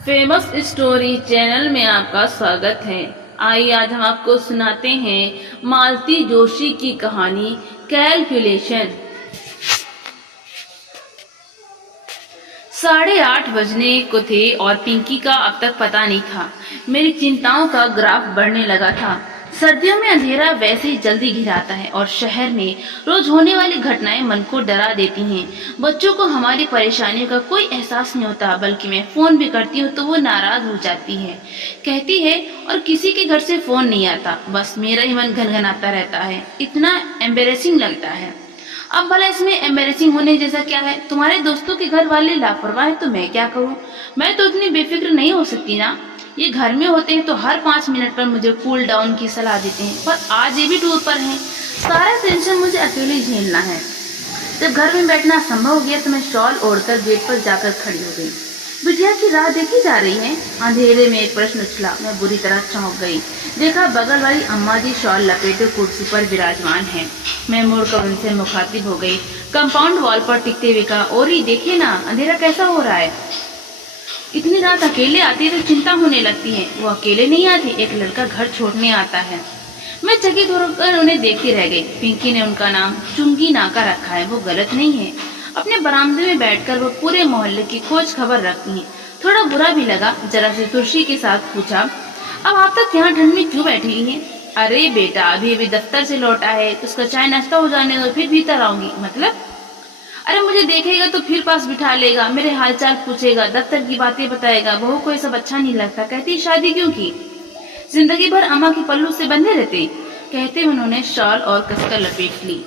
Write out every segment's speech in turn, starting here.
Famous story channel में आपका स्वागत है। आइए आज हम आपको सुनाते हैं मालती जोशी की कहानी कैलकुलेशन। 8:30 बजने को थे और पिंकी का अब तक पता नहीं था। मेरी चिंताओं का ग्राफ बढ़ने लगा था। सर्दियों में अंधेरा वैसे ही जल्दी घिराता है और शहर में रोज होने वाली घटनाएं मन को डरा देती हैं। बच्चों को हमारी परेशानियों का कोई एहसास नहीं होता, बल्कि मैं फोन भी करती हूँ तो वो नाराज हो जाती है, कहती है और किसी के घर से फोन नहीं आता, बस मेरा ही मन घनघनाता रहता है। इतना एम्बेरेसिंग लगता है। अब भला इसमें एम्बेरेसिंग होने जैसा क्या है? तुम्हारे दोस्तों के घर वाले लापरवाह हैं तो मैं क्या करूं? मैं तो इतनी बेफिक्र नहीं हो सकती ना। ये घर में होते हैं तो हर 5 मिनट पर मुझे कूल डाउन की सलाह देते हैं, पर आज ये भी टूर पर हैं। सारा टेंशन मुझे अकेले झेलना है। जब घर में बैठना संभव हो गया तो मैं शॉल ओढ़कर गेट पर जाकर खड़ी हो गई। बिटिया की राह देखी जा रही है। अंधेरे में एक प्रश्न उछला। मैं बुरी तरह चौंक गई। देखा बगल वाली अम्मा जी शॉल लपेटे कुर्सी पर विराजमान है। मैं मुड़कर उनसे मुखातिब हो गई। कंपाउंड वॉल पर टिकते हुए कहा, ओरी देखिए ना, अंधेरा कैसा हो रहा है। इतनी रात अकेले आती है तो चिंता होने लगती है। वो अकेले नहीं आती, एक लड़का घर छोड़ने आता है। मैं चकित होकर उन्हें देखती रह गई। पिंकी ने उनका नाम चुंगी नाका रखा है, वो गलत नहीं है। अपने बरामदे में बैठकर वो पूरे मोहल्ले की खोज खबर रखती हैं। थोड़ा बुरा भी लगा। जरा से तुलसी के साथ पूछा, अब आप तक यहाँ ठंड में क्यों बैठी हुई हैं? अरे बेटा, अभी अभी दफ्तर से लौटा है तो उसका चाय नाश्ता हो जाने दो, फिर भीतर आऊंगी। मतलब? अरे मुझे देखेगा तो फिर पास बिठा लेगा, मेरे हालचाल पूछेगा, दफ्तर की बातें बताएगा। बहू को ये सब अच्छा नहीं लगता। कहती शादी क्यों की? जिंदगी भर अम्मा के पल्लू से बंधे रहते। कहते उन्होंने शॉल और कसकर लपेट ली।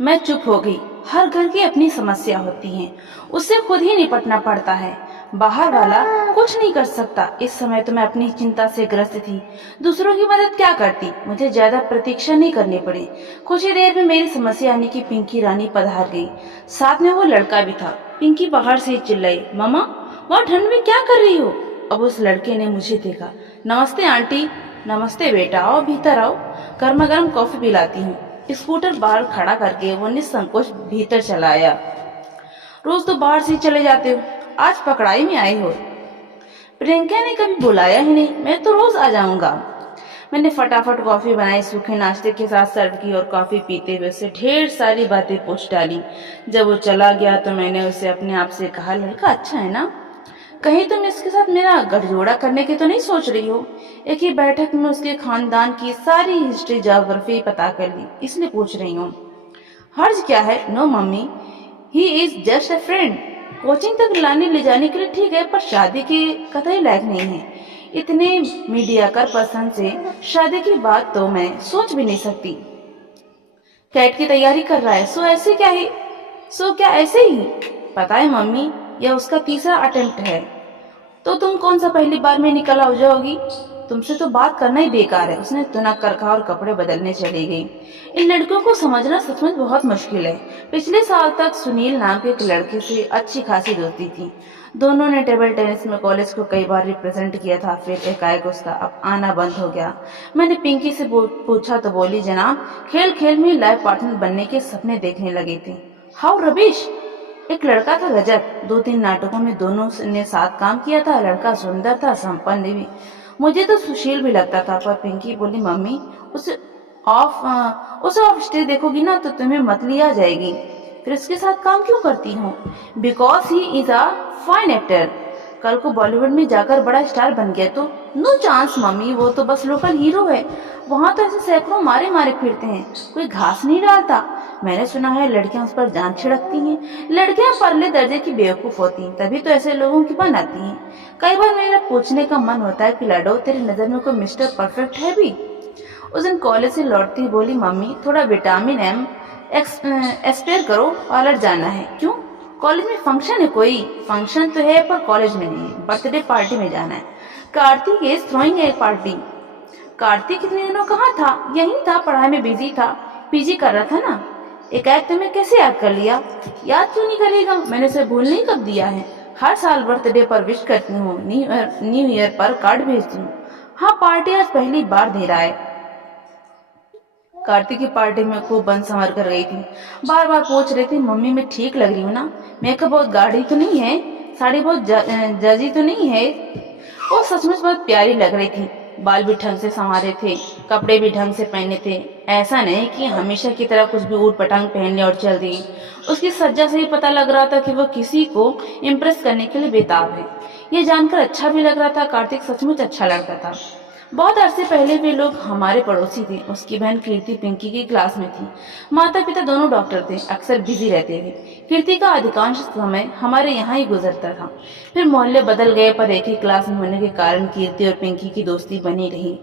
मैं चुप हो गई। हर घर की अपनी समस्या होती है, उससे खुद ही निपटना पड़ता है। बाहर वाला कुछ नहीं कर सकता। इस समय तो मैं अपनी चिंता से ग्रस्त थी। दूसरों की मदद क्या करती? मुझे ज्यादा प्रतीक्षा नहीं करनी पड़ी। कुछ ही देर में मेरी समस्या यानी कि पिंकी रानी पधार गई। साथ में वो लड़का भी था। पिंकी बाहर से चिल्लाई, मामा वहाँ ठंड में क्या कर रही हो? अब उस लड़के ने मुझे देखा। नमस्ते आंटी। नमस्ते बेटा, आओ भीतर आओ, गर्मा गर्म कॉफी पिलाती हूँ। स्कूटर बाहर खड़ा करके वो निसंकोच भीतर चला आया। रोज तो बाहर से चले जाते हो, आज पकड़ाई में आई हो। प्रियंका ने कभी बुलाया ही नहीं, मैं तो रोज आ जाऊंगा। मैंने फटाफट कॉफी बनाई, सूखे नाश्ते के साथ सर्व की और कॉफी पीते हुए उससे ढेर सारी बातें पूछ डाली। जब वो चला गया तो मैंने उसे अपने आप से कहा, लड़का अच्छा है ना? कहीं तुम इसके साथ मेरा गठजोड़ा करने की तो नहीं सोच रही हो? एक ही बैठक में उसके खानदान की सारी हिस्ट्री ज्योग्राफी पता कर ली, इसलिए पूछ रही हूँ। हर्ज क्या है? No mummy, he is just a friend. Coaching तक लाने ले जाने के लिए ठीक है, पर शादी के कतई लायक नहीं है। इतने मीडियाकर पर्सन से शादी की बात तो मैं सोच भी नहीं सकती। कैट की तैयारी कर रहा है, सो क्या ऐसे ही? पता है मम्मी, यह उसका तीसरा अटेम्प्ट है। तो तुम कौन सा पहली बार में निकल हो जाओगी? तुमसे तो बात करना ही बेकार है। उसने तुनक कर कहा और कपड़े बदलने चली गई। इन लड़कियों को समझना सचमुच बहुत मुश्किल है। पिछले साल तक सुनील नाम के एक लड़के से अच्छी खासी दोस्ती थी। दोनों ने टेबल टेनिस में कॉलेज को कई बार रिप्रेजेंट किया था, फिर एकाएक उसका अब आना बंद हो गया। मैंने पिंकी से पूछा तो बोली, जनाब खेल खेल में लाइफ पार्टनर बनने के सपने देखने लगी थी। How rubbish! एक लड़का था गजब। 2-3 नाटकों में दोनों ने साथ काम किया था। लड़का सुंदर था, संपन्न भी, मुझे तो सुशील भी लगता था। पर पिंकी बोली, मम्मी उसे ऑफ स्टेज देखोगी ना तो तुम्हें मतली आ जाएगी। फिर उसके साथ काम क्यों करती हूँ? Because he is a fine actor. कल को बॉलीवुड में जाकर बड़ा स्टार बन गया तो? नो चांस मम्मी, वो तो बस लोकल हीरो है। वहां तो ऐसे सैकड़ों मारे मारे फिरते हैं, कोई घास नहीं डालता। मैंने सुना है लड़कियां उस पर जान छिड़कती हैं। लड़कियां परले दर्जे की बेवकूफ होती हैं, तभी तो ऐसे लोगों की बन आती हैं। कई बार मेरा पूछने का मन होता है कि लड़ो, तेरी नजर में कोई मिस्टर परफेक्ट है भी? उस दिन कॉलेज से लौटती बोली, मम्मी थोड़ा विटामिन एम एक्सपेयर करो, पार्लर जाना है। क्यों? कॉलेज में फंक्शन है। कोई फंक्शन तो है पर कॉलेज में नहीं है, बर्थडे पार्टी में जाना है। Kartik is throwing A party. Kartik कितने दिनों कहाँ था? यहीं था, पढ़ाई में बिजी था, पीजी कर रहा था ना। एकाएक तुम्हें कैसे याद कर लिया? याद क्यों नहीं करेगा, मैंने उसे भूल नहीं कब दिया है। हर साल बर्थडे पर विश करती हूँ, न्यू ईयर पर कार्ड भेजती हूँ। हाँ, पार्टी आज पहली बार दे रहा है। कार्तिक की पार्टी में खूब बन संवर कर गई थी। बार बार पूछ रही थी, मम्मी मैं ठीक लग रही हूँ ना, मेकअप बहुत गाढ़ी तो नहीं है, साड़ी बहुत जजी तो नहीं है। वो सचमुच बहुत प्यारी लग रही थी। बाल भी ढंग से संवारे थे, कपड़े भी ढंग से पहने थे। ऐसा नहीं कि हमेशा की तरह कुछ भी ऊट पटांग पहनने और चल दी। उसकी सज्जा से ही पता लग रहा था कि वो किसी को इम्प्रेस करने के लिए बेताब है। ये जानकर अच्छा भी लग रहा था, कार्तिक सचमुच अच्छा लड़का था। बहुत अरसे पहले वे लोग हमारे पड़ोसी थे। उसकी बहन कीर्ति पिंकी की क्लास में थी। माता पिता दोनों डॉक्टर थे, अक्सर बिजी रहते थे। कीर्ति का अधिकांश समय हमारे यहाँ ही गुजरता था। फिर मोहल्ले बदल गए, पर एक ही क्लास में होने के कारण कीर्ति और पिंकी की दोस्ती बनी रही।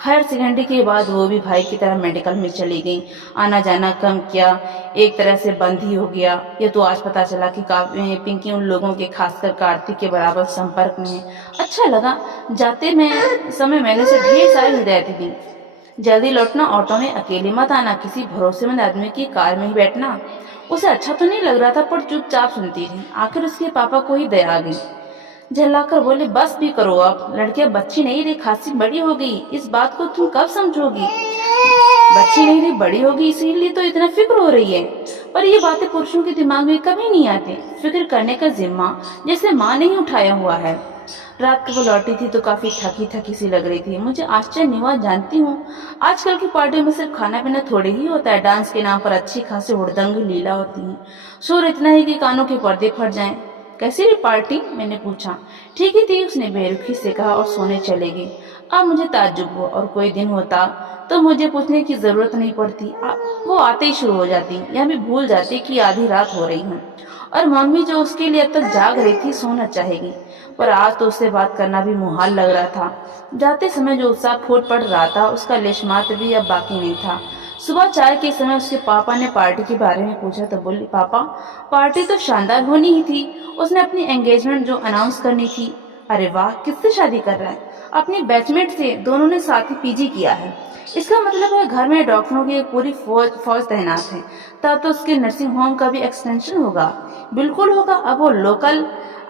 हायर सेकेंडरी के बाद वो भी भाई की तरह मेडिकल में चली गई। आना जाना कम किया, एक तरह से बंद ही हो गया। ये तो आज पता चला कि पिंकी उन लोगों के, खासकर कार्तिक के बराबर संपर्क में है। अच्छा लगा। जाते में समय मैंने उसे ढेर सारी हिदायतें दी। जल्दी लौटना, ऑटो में अकेले मत आना, किसी भरोसेमंद आदमी की कार में ही बैठना। उसे अच्छा तो नहीं लग रहा था, पर चुपचाप सुनती रही। आखिर उसके पापा को ही दया आ गई। झल्लाकर बोले, बस भी करो अब, लड़कियां बच्ची नहीं रही, खासी बड़ी हो गई। इस बात को तुम कब समझोगी? बच्ची नहीं रही, बड़ी होगी, इसीलिए तो इतना फिक्र हो रही है। पर ये बातें पुरुषों के दिमाग में कभी नहीं आती। फिक्र करने का जिम्मा जैसे माँ ने ही उठाया हुआ है। रात को वो लौटी थी तो काफी थकी थकी सी लग रही थी। मुझे आश्चर्य हुआ। जानती हूँ, आजकल की पार्टियों में सिर्फ खाना पीना थोड़े ही होता है, डांस के नाम पर अच्छी खासी हुड़दंग लीला होती है। शोर इतना ही कि कानों के पर्दे फट जाएं। कैसी रही पार्टी? मैंने पूछा। ठीक ही थी, उसने बेरुखी से कहा और सोने चले गई। अब मुझे ताज्जुब हुआ, और कोई दिन होता तो मुझे पूछने की जरूरत नहीं पड़ती। वो आते ही शुरू हो जाती, या भी भूल जाती कि आधी रात हो रही है। और मम्मी जो उसके लिए अब तक जाग रही थी, सोना चाहेगी। पर आज तो उससे बात करना भी मुहाल लग रहा था। जाते समय जो उत्साह फूट पड़ रहा था, उसका लेश मात्र भी अब बाकी नहीं था। सुबह चाय के समय उसके पापा ने पार्टी के बारे में पूछा तो बोली, पापा पार्टी तो शानदार होनी ही थी। उसने अपनी एंगेजमेंट जो अनाउंस करनी थी। अरे वाह, किससे शादी कर रहा है? अपनी बैचमेट से। दोनों ने साथ ही पीजी किया है। इसका मतलब है घर में डॉक्टरों की एक पूरी फौज तैनात है। तब तो उसके नर्सिंग होम का भी एक्सटेंशन होगा। बिल्कुल होगा।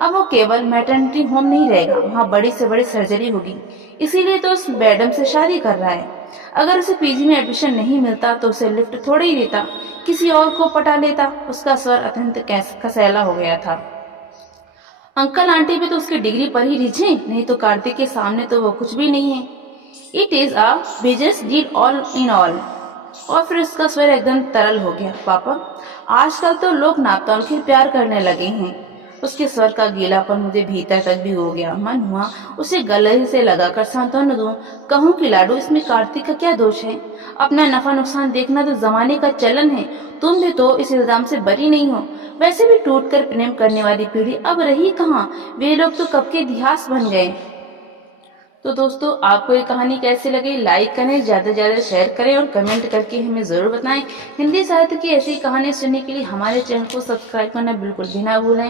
अब वो केवल मैटरनिटी होम नहीं रहेगा, वहाँ बड़ी से बड़ी सर्जरी होगी। इसीलिए तो उस मैडम से शादी कर रहा है। अगर उसे पीजी में एडमिशन नहीं मिलता तो उसे लिफ्ट थोड़ी ही देता, किसी और को पटा लेता। उसका स्वर अत्यंत कसैला हो गया था। अंकल आंटी भी तो उसकी डिग्री पर ही रिझे, नहीं तो कार्तिक के सामने तो वो कुछ भी नहीं है। It is a business deal all in all. और फिर उसका स्वर एकदम तरल हो गया। पापा आजकल तो लोग नापतोल के प्यार करने लगे हैं। उसके स्वर का गीलापन मुझे भीतर तक भी हो गया। मन हुआ उसे गले से लगाकर सांत्वना दूं, कहूं कि लाडू इसमें कार्तिक का क्या दोष है? अपना नफा नुकसान देखना तो जमाने का चलन है। तुम भी तो इस इल्जाम से बरी नहीं हो। वैसे भी टूटकर प्रेम करने वाली पीढ़ी अब रही कहाँ? वे लोग तो कब के इतिहास बन गए। तो दोस्तों, आपको ये कहानी कैसी लगी? लाइक करें, ज्यादा से ज्यादा शेयर करें और कमेंट करके हमें जरूर बताएं। हिंदी साहित्य की ऐसी कहानी सुनने के लिए हमारे चैनल को सब्सक्राइब करना बिल्कुल भी ना भूलें।